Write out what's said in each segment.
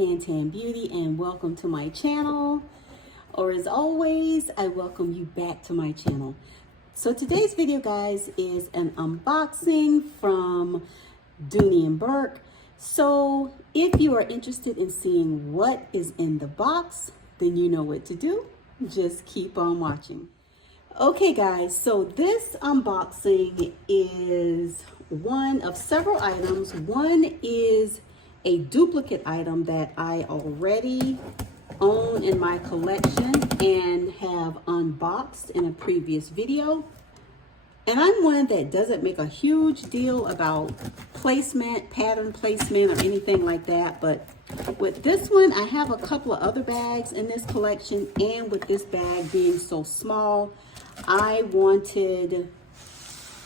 Can Tan Beauty, and welcome to my channel. Or as always, I welcome you back to my channel. So today's video, guys, is an unboxing from Dooney Bourke. So if you are interested in seeing what is in the box, then you know what to do. Just keep on watching. Okay guys, so this unboxing is one of several items. One is a duplicate item that I already own in my collection and have unboxed in a previous video. And I'm one that doesn't make a huge deal about placement, pattern placement, or anything like that. But with this one, I have a couple of other bags in this collection. And with this bag being so small, I wanted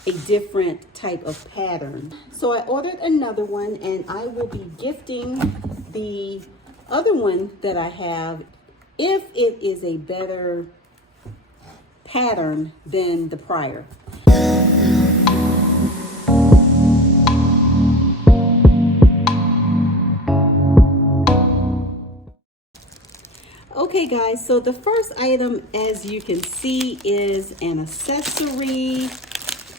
a different type of pattern. So I ordered another one, and I will be gifting the other one that I have if it is a better pattern than the prior. Okay guys, so the first item, as you can see, is an accessory.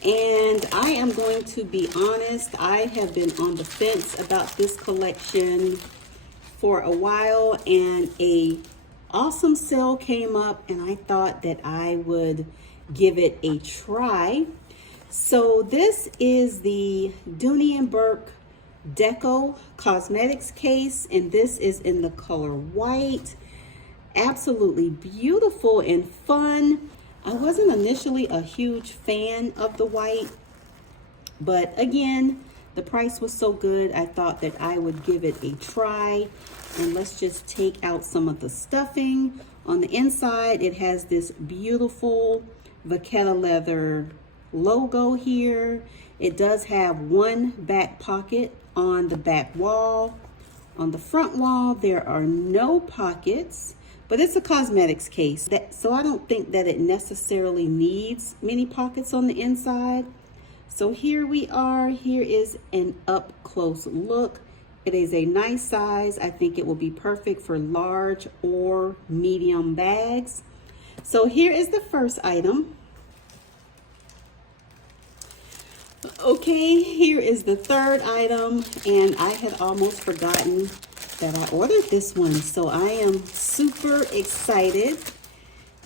And I am going to be honest, I have been on the fence about this collection for a while, and a awesome sale came up and I thought that I would give it a try. So this is the Dooney Bourke Deco Cosmetics case, and this is in the color white. Absolutely beautiful and fun. I wasn't initially a huge fan of the white, but again, the price was so good, I thought that I would give it a try. And let's just take out some of the stuffing. On the inside, it has this beautiful Vachetta leather logo here. It does have one back pocket on the back wall. On the front wall, there are no pockets. But it's a cosmetics case, so I don't think that it necessarily needs many pockets on the inside. So here we are. Here is an up close look. It is a nice size. I think it will be perfect for large or medium bags. So here is the first item. Okay, here is the third item, and I had almost forgotten that I ordered this one, so I am super excited.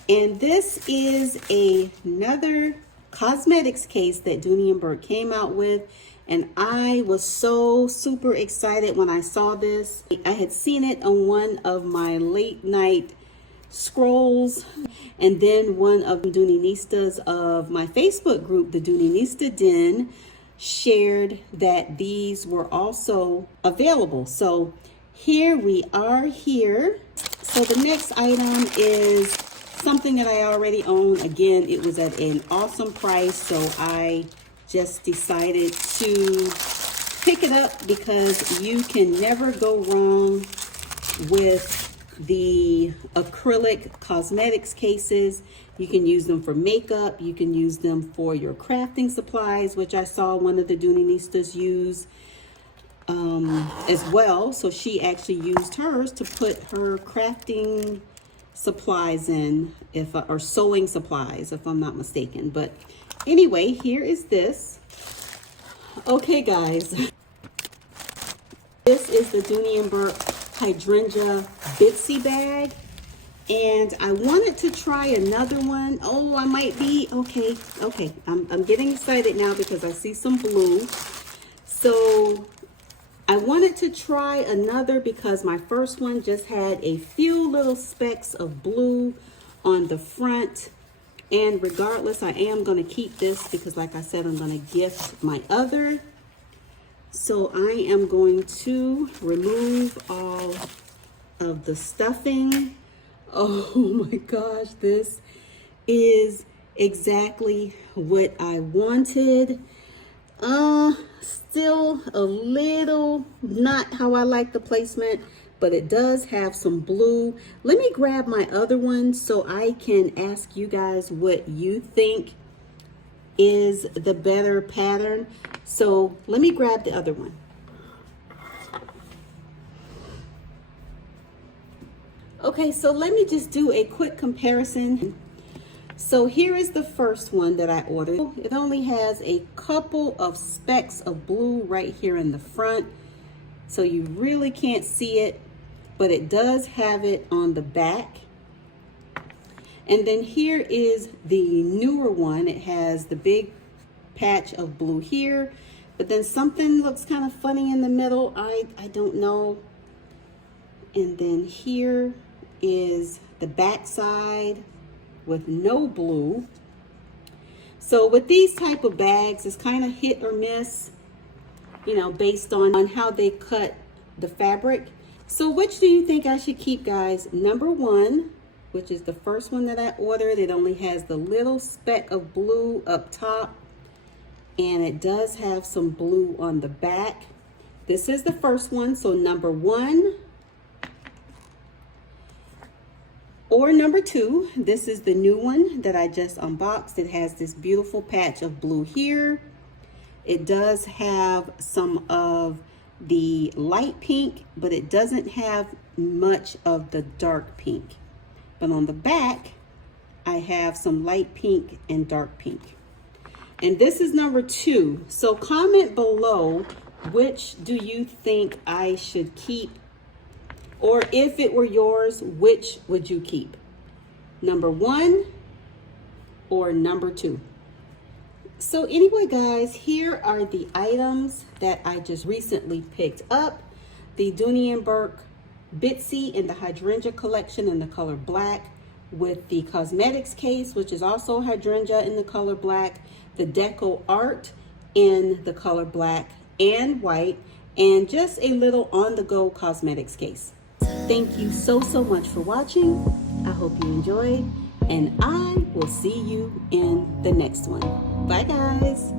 And this is another cosmetics case that Dooney Bourke came out with, and I was so super excited when I saw this. I had seen it on one of my late night scrolls, and then one of the Dooneystas of my Facebook group, the Dooneysta Den, shared that these were also available. So here we are here. So the next item is something that I already own. Again, it was at an awesome price, so I just decided to pick it up because you can never go wrong with the acrylic cosmetics cases. You can use them for makeup. You can use them for your crafting supplies, which I saw one of the Dooneystas use as well. So she actually used hers to put her crafting supplies in, or sewing supplies, if I'm not mistaken. But anyway, here is this. Okay guys, this is the Dooney Bourke Hydrangea bitsy bag, and I wanted to try another one. Oh, I might be okay. I'm getting excited now because I see some blue. So I wanted to try another because my first one just had a few little specks of blue on the front. And regardless, I am going to keep this because, like I said, I'm going to gift my other. So I am going to remove all of the stuffing. Oh my gosh, this is exactly what I wanted. Still a little not how I like the placement, but it does have some blue. Let me grab my other one so I can ask you guys what you think is the better pattern. So let me grab the other one. Okay, so let me just do a quick comparison. So here is the first one that I ordered. It only has a couple of specks of blue right here in the front, so you really can't see it, but it does have it on the back. And then here is the newer one. It has the big patch of blue here, but then something looks kind of funny in the middle. I don't know. And then here is the back side with no blue. So with these type of bags, it's kind of hit or miss, you know, based on how they cut the fabric. So which do you think I should keep, guys? Number one, which is the first one that I ordered. It only has the little speck of blue up top, and it does have some blue on the back. This is the first one, so number one. Or number two, this is the new one that I just unboxed. It has this beautiful patch of blue here. It does have some of the light pink, but it doesn't have much of the dark pink. But on the back, I have some light pink and dark pink. And this is number two. So comment below, which do you think I should keep? Or if it were yours, which would you keep? Number one or number two? So anyway, guys, here are the items that I just recently picked up. The Dooney Bourke Bitsy in the Hydrangea collection in the color black, with the cosmetics case, which is also Hydrangea in the color black, the deco art in the color black and white, and just a little on-the-go cosmetics case. Thank you so much for watching. I hope you enjoyed, and I will see you in the next one. Bye, guys.